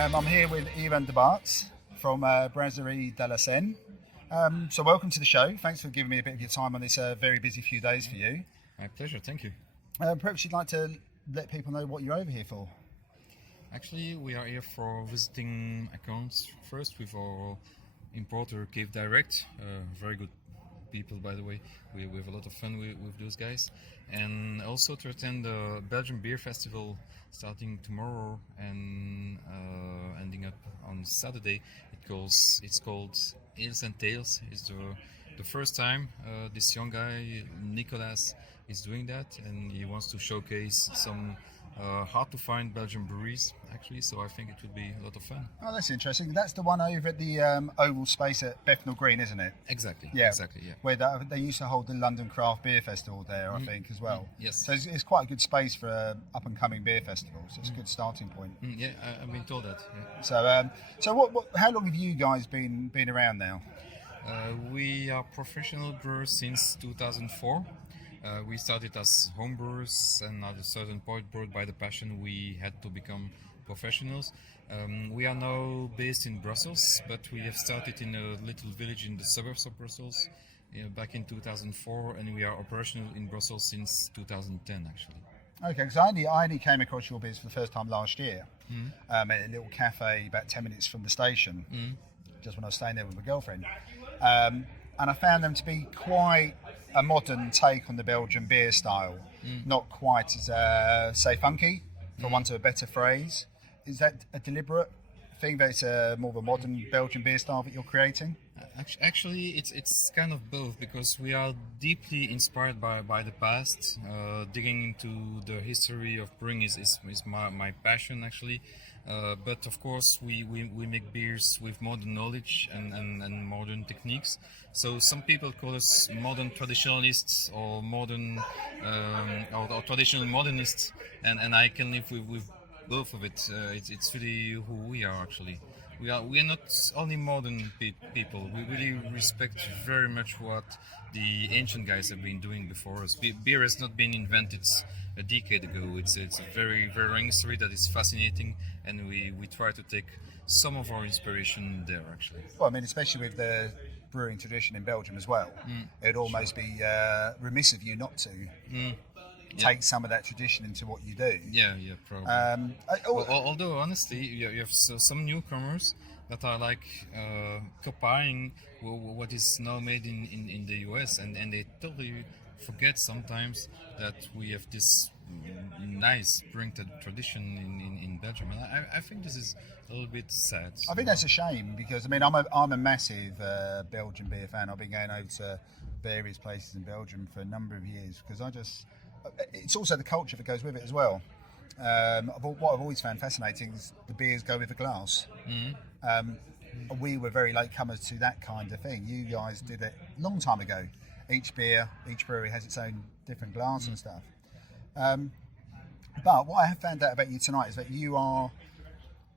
I'm here with Yvan De Baets from Brasserie De La Senne. So welcome to the show. Thanks for giving me a bit of your time on this very busy few days for you. My pleasure, thank you. Perhaps you'd like to let people know what you're over here for. Actually, we are here for visiting accounts first with our importer Cave Direct. Very good people, by the way. We have a lot of fun with those guys. And also to attend the Belgium Beer Festival starting tomorrow and ending up on Saturday. It's called Ales and Tales. It's the first time this young guy, Nicolas, is doing that, and he wants to showcase some hard to find Belgian breweries, actually, so I think it would be a lot of fun. Oh, that's interesting. That's the one over at the oval space at Bethnal Green, isn't it? Exactly. Yeah. Exactly. Yeah. Where they used to hold the London Craft Beer Festival there, I think, as well. Yes. So it's quite a good space for an up-and-coming beer festival, so it's a good starting point. Yeah, I've been told that. Yeah. So how long have you guys been around now? We are professional brewers since 2004. We started as home brewers, and at a certain point, brought by the passion, we had to become professionals. We are now based in Brussels, but we have started in a little village in the suburbs of Brussels back in 2004, and we are operational in Brussels since 2010, actually. Okay, because I only came across your biz for the first time last year at a little cafe about 10 minutes from the station, just when I was staying there with my girlfriend. And I found them to be quite a modern take on the Belgian beer style, not quite as, say, funky, for want of a better phrase. Is that a deliberate thing that it's more of a modern Belgian beer style that you're creating? Actually, it's kind of both, because we are deeply inspired by the past. Digging into the history of brewing is my passion, actually. But of course, we make beers with modern knowledge and modern techniques. So some people call us modern traditionalists or modern or traditional modernists, and I can live with both of it. It's really who we are, actually. We are not only modern people. We really respect very much what the ancient guys have been doing before us. Beer has not been invented a decade ago. It's a very, very long history that is fascinating, and we try to take some of our inspiration there, actually. Well, I mean, especially with the brewing tradition in Belgium as well. It'd almost be remiss of you not to take some of that tradition into what you do. Yeah, probably. Although, honestly, you have some newcomers that are like copying what is now made in the US, and they totally forget sometimes that we have this nice brewing tradition in Belgium, and I think this is a little bit sad. I think that's a shame, because I mean I'm a massive Belgian beer fan. I've been going over to various places in Belgium for a number of years, because it's also the culture that goes with it as well. What I've always found fascinating is the beers go with a glass. We were very late comers to that kind of thing. You guys did it a long time ago. Each brewery has its own different glass and stuff. But what I have found out about you tonight is that you are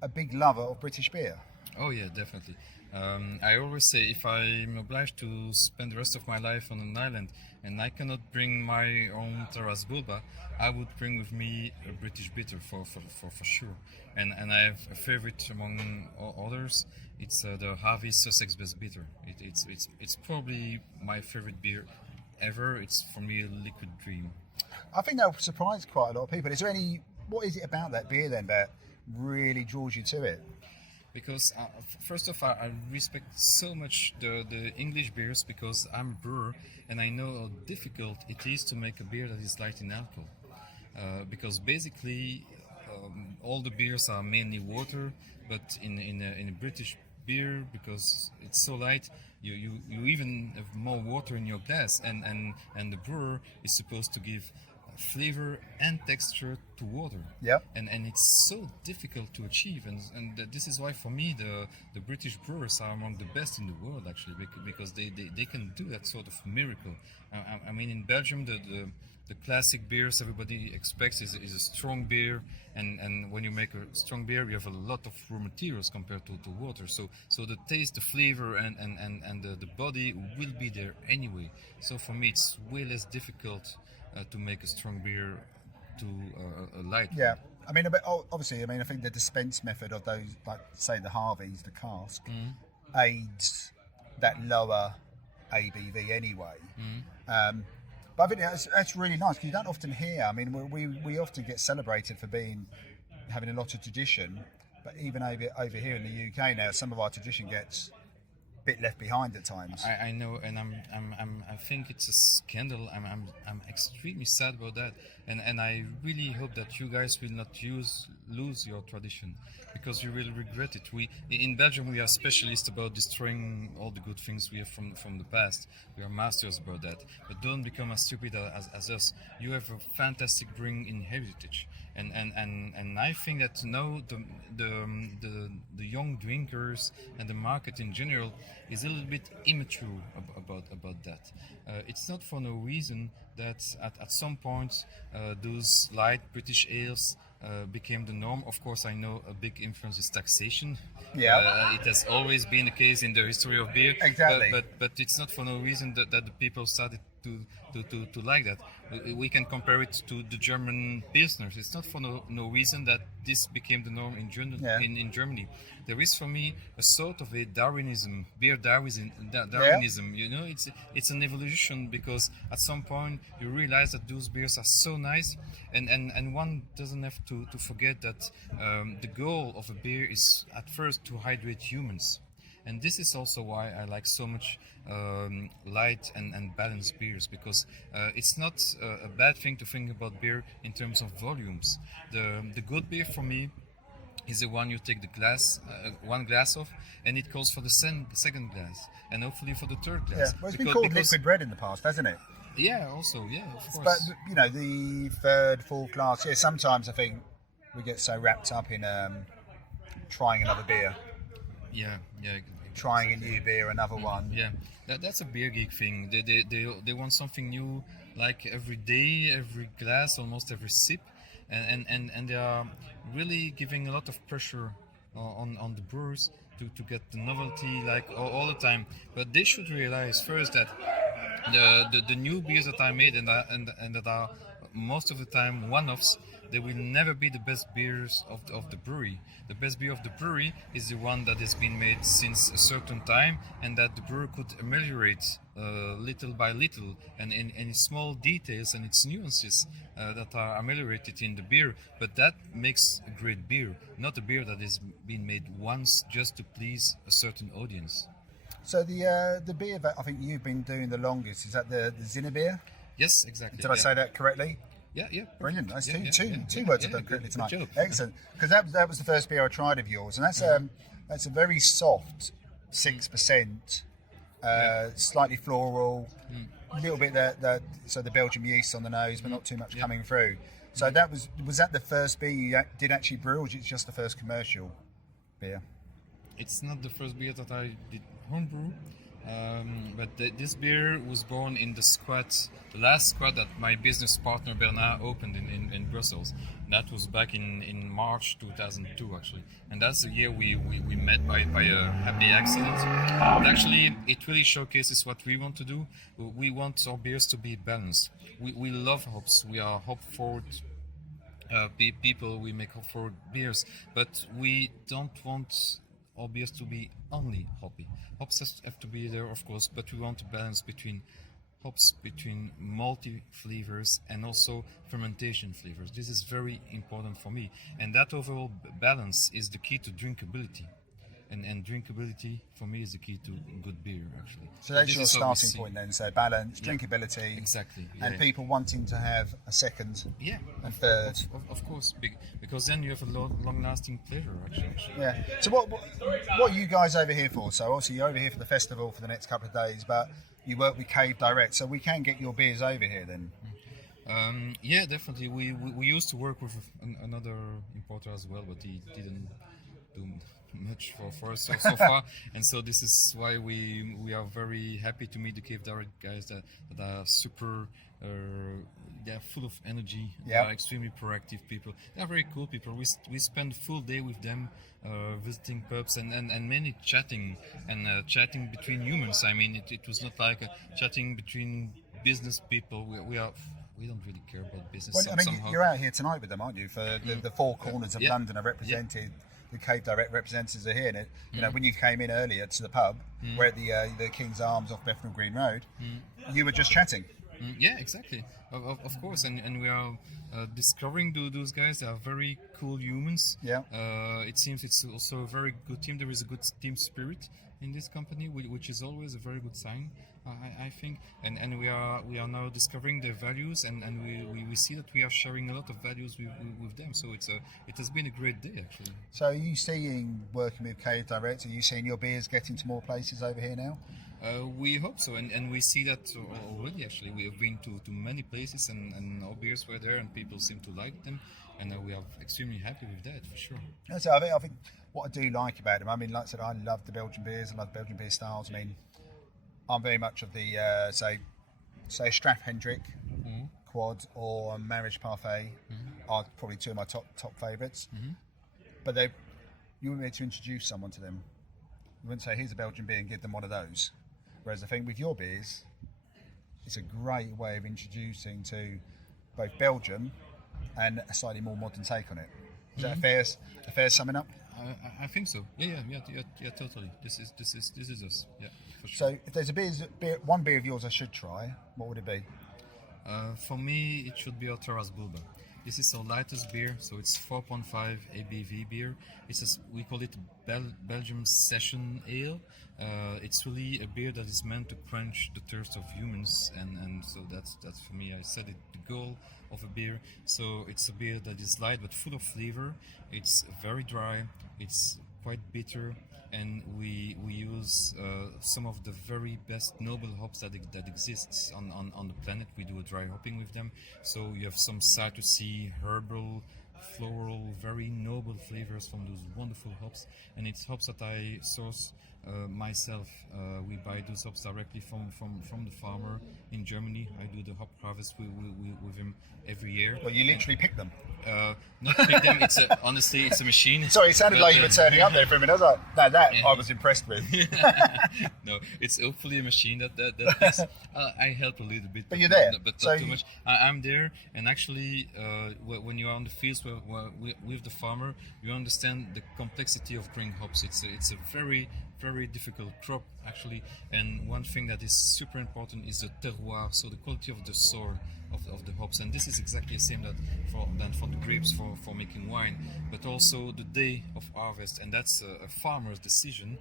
a big lover of British beer. Oh yeah, definitely. I always say, if I'm obliged to spend the rest of my life on an island and I cannot bring my own Taras Bulba, I would bring with me a British bitter for sure. And I have a favorite among others. It's the Harvey Sussex Best Bitter. It's probably my favorite beer ever. It's for me a liquid dream. I think that will surprise quite a lot of people. What is it about that beer then that really draws you to it? Because first of all, I respect so much the English beers, because I'm a brewer and I know how difficult it is to make a beer that is light in alcohol. Because basically all the beers are mainly water, but in a British beer, because it's so light, you even have more water in your glass, and the brewer is supposed to give flavor and texture to water. Yeah. And it's so difficult to achieve, and this is why for me the British brewers are among the best in the world, actually, because they can do that sort of miracle. I mean, in Belgium the classic beers everybody expects is a strong beer, and when you make a strong beer you have a lot of raw materials compared to water, so the taste, the flavor and the body will be there anyway. So for me it's way less difficult to make a strong beer to a light. Yeah, I mean, obviously, I mean, I think the dispense method of those, like say the Harveys, the cask, aids that lower ABV anyway. But I think that's really nice because you don't often hear. I mean, we often get celebrated for having a lot of tradition, but even over here in the UK now, some of our tradition gets a bit left behind at times. I know, and I think it's a scandal. I'm extremely sad about that, and I really hope that you guys will not lose your tradition, because you will regret it. We in Belgium we are specialists about destroying all the good things we have from the past. We are masters about that. But don't become as stupid as us. You have a fantastic brewing in heritage, and I think that now the young drinkers and the market in general is a little bit immature about that. It's not for no reason that at some point those light British ales became the norm. Of course, I know a big influence is taxation. Yeah. It has always been the case in the history of beer. Exactly. But it's not for no reason that the people started to like that. We can compare it to the German Pilsners. It's not for no reason that this became the norm in Germany. There is for me a sort of a Darwinism, beer Darwinism. You know, it's an evolution, because at some point you realize that those beers are so nice, and one doesn't have to forget that the goal of a beer is at first to hydrate humans. And this is also why I like so much light and balanced beers, because it's not a bad thing to think about beer in terms of volumes. The good beer for me is the one you take one glass of, and it calls for the second glass, and hopefully for the third glass. Yeah, well, it's been called liquid bread in the past, hasn't it? Yeah, also, yeah, of course. But you know, the third, fourth glass. Yeah, sometimes I think we get so wrapped up in trying another beer. Yeah. Trying a new beer, another one. Yeah, that's a beer geek thing. They want something new, like every day, every glass, almost every sip, and they are really giving a lot of pressure on the brewers to get the novelty like all the time. But they should realize first that the new beers that I made and that are most of the time one-offs, they will never be the best beers of the brewery. The best beer of the brewery is the one that has been made since a certain time, and that the brewer could ameliorate little by little, and in small details and its nuances that are ameliorated in the beer. But that makes a great beer, not a beer that is being made once just to please a certain audience. So the beer that I think you've been doing the longest, is that the Zinner beer? Yes, exactly. Did I say that correctly? Yeah. Brilliant. That's Yeah, two words I've done correctly good tonight. job. Excellent. Because that was the first beer I tried of yours, and that's a very soft 6%, slightly floral, a little bit so the Belgian yeast on the nose, but not too much coming through. So was that the first beer you did actually brew, or was it just the first commercial beer? It's not the first beer that I did homebrew, but this beer was born in the last squad that my business partner Bernard opened in Brussels. That was back in March 2002 actually, and that's the year we met by a happy accident. And actually, it really showcases what we want to do. We want our beers to be balanced. We love hops. We are hop forward people. We make hop forward beers, but we don't want our beers to be only hoppy. Hops have to be there, of course, but we want to balance between hops, between malty flavors and also fermentation flavors. This is very important for me, and that overall balance is the key to drinkability. And drinkability for me is the key to good beer, actually. So that's your starting point then. So balance, drinkability, exactly, and people wanting to have a second, and third. Of course, because then you have a long-lasting flavor, actually. Yeah. So what are you guys over here for? So obviously you're over here for the festival for the next couple of days, but you work with Cave Direct, so we can get your beers over here then. Yeah, definitely. We used to work with another importer as well, but he didn't do much for us so far, and so this is why we are very happy to meet the Cave Direct guys that are super they're full of energy. They are extremely proactive people. They're very cool people. We spend a full day with them, visiting pubs and mainly chatting chatting between humans. I mean, it was not like chatting between business people. We are we don't really care about business. Well, I mean, you're out here tonight with them, aren't you? For the four corners of London are represented. The Cave Direct representatives are here. And you know, when you came in earlier to the pub, we're at the King's Arms off Bethnal Green Road, you were just chatting. Yeah, exactly. Of course, and we are discovering those guys. They are very cool humans. Yeah. It seems it's also a very good team. There is a good team spirit in this company, which is always a very good sign, I think. And we are now discovering their values, and we see that we are sharing a lot of values with them. So it has been a great day actually. So are you seeing, working with Cave Direct, are you seeing your beers getting to more places over here now? We hope so, and we see that already. Actually, we have been to many places, and our beers were there, and people seem to like them, and we are extremely happy with that for sure. Yeah, so I think what I do like about them, I mean, like I said, I love the Belgian beers, I love Belgian beer styles. I mean, I'm very much of the say Straf Hendrick, Quad, or Marriage Parfait are probably two of my top favourites. But you wouldn't be able to introduce someone to them. You wouldn't say, here's a Belgian beer and give them one of those. Whereas I think with your beers, it's a great way of introducing to both Belgium and a slightly more modern take on it. Is that a fair summing up? I think so. Yeah, totally. This is us. Yeah, for sure. So if there's one beer of yours I should try, what would it be? For me, it should be our Terras Bulba. This is our lightest beer, so it's 4.5 ABV beer. We call it Belgium Session Ale. It's really a beer that is meant to quench the thirst of humans, and so that's for me. I said it, the goal of a beer. So it's a beer that is light but full of flavor. It's very dry. It's quite bitter, and we use some of the very best noble hops that exists on the planet. We do a dry hopping with them, so you have some citrusy, herbal, floral, very noble flavors from those wonderful hops, and it's hops that I source myself. We buy those hops directly from the farmer in Germany. I do the hop harvest with him every year. Well, you literally pick them. Not pick them. Honestly, it's a machine. Sorry, it sounded like you were turning up there for a minute. I was like, I was impressed with. No, it's hopefully a machine that picks. I help a little bit, but you're there, but not too much. I'm there, and actually, when you are on the fields with the farmer, you understand the complexity of growing hops. It's a very difficult crop actually, and one thing that is super important is the terroir, so the quality of the soil of the hops, and this is exactly the same for the grapes for making wine, but also the day of harvest, and that's a farmer's decision.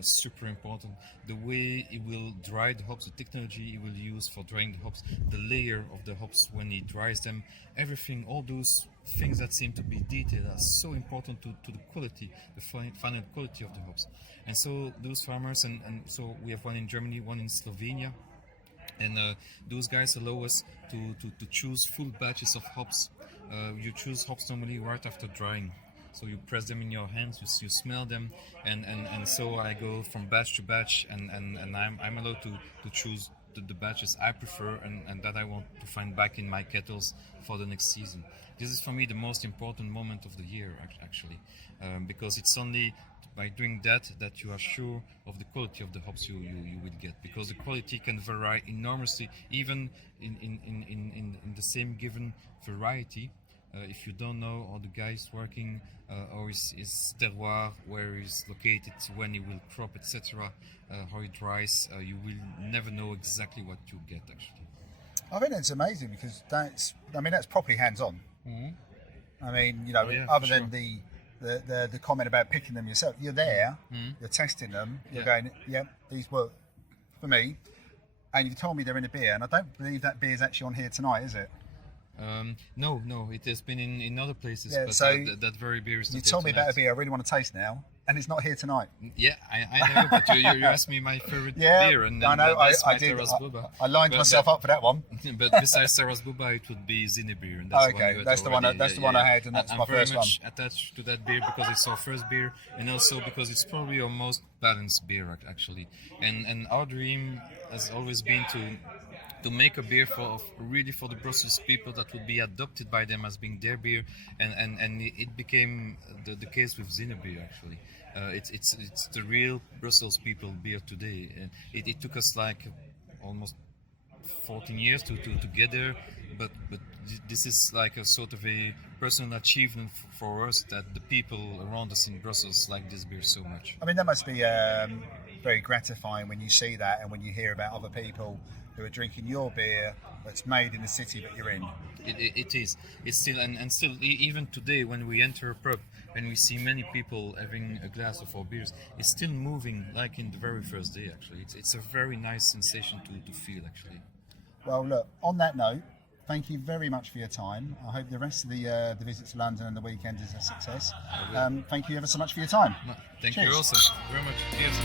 Super important. The way he will dry the hops, the technology he will use for drying the hops, the layer of the hops when he dries them, everything, all those things that seem to be detailed are so important to the quality, the final quality of the hops. And so those farmers, and so we have one in Germany, one in Slovenia, and those guys allow us to choose full batches of hops. You choose hops normally right after drying. So you press them in your hands, you smell them, and so I go from batch to batch, and I'm allowed to choose the batches I prefer and that I want to find back in my kettles for the next season. This is for me the most important moment of the year actually, because it's only by doing that you are sure of the quality of the hops you will get, because the quality can vary enormously even in the same given variety. If you don't know how the guy is working or his terroir, where he's located, when he will crop, etc., how he dries, you will never know exactly what you get actually. I think that's amazing, because that's properly hands-on. I mean, other than the comment about picking them yourself, you're there, you're testing them, you're going, these work for me, and you've told me they're in a beer, and I don't believe that beer is actually on here tonight, is it? No, it has been in other places, but so that very beer is not. You told me about a beer I really want to taste now, and it's not here tonight. Yeah, I know, but you asked me my favorite beer, and I know, I did. Terras Bulba. I lined myself up for that one. But besides Terras Bulba, it would be Zinnebeer, and that's the one. That's the one I had, and that's my first one. I'm very much attached to that beer because it's our first beer, and also because it's probably our most balanced beer actually. And our dream has always been to make a beer for the Brussels people that would be adopted by them as being their beer, and it became the case with Zinnebeer actually. It's the real Brussels people beer today. It took us like almost 14 years to get there, this is like a sort of a personal achievement for us, that the people around us in Brussels like this beer so much. I mean, that must be very gratifying when you see that and when you hear about other people who are drinking your beer that's made in the city that you're in. It is. It's still, and still, even today, when we enter a pub and we see many people having a glass of our beers, it's still moving like in the very first day, actually. It's a very nice sensation to feel, actually. Well, look, on that note, thank you very much for your time. I hope the rest of the visit to London and the weekend is a success. Thank you ever so much for your time. Thank Cheers. you also very much. Cheers.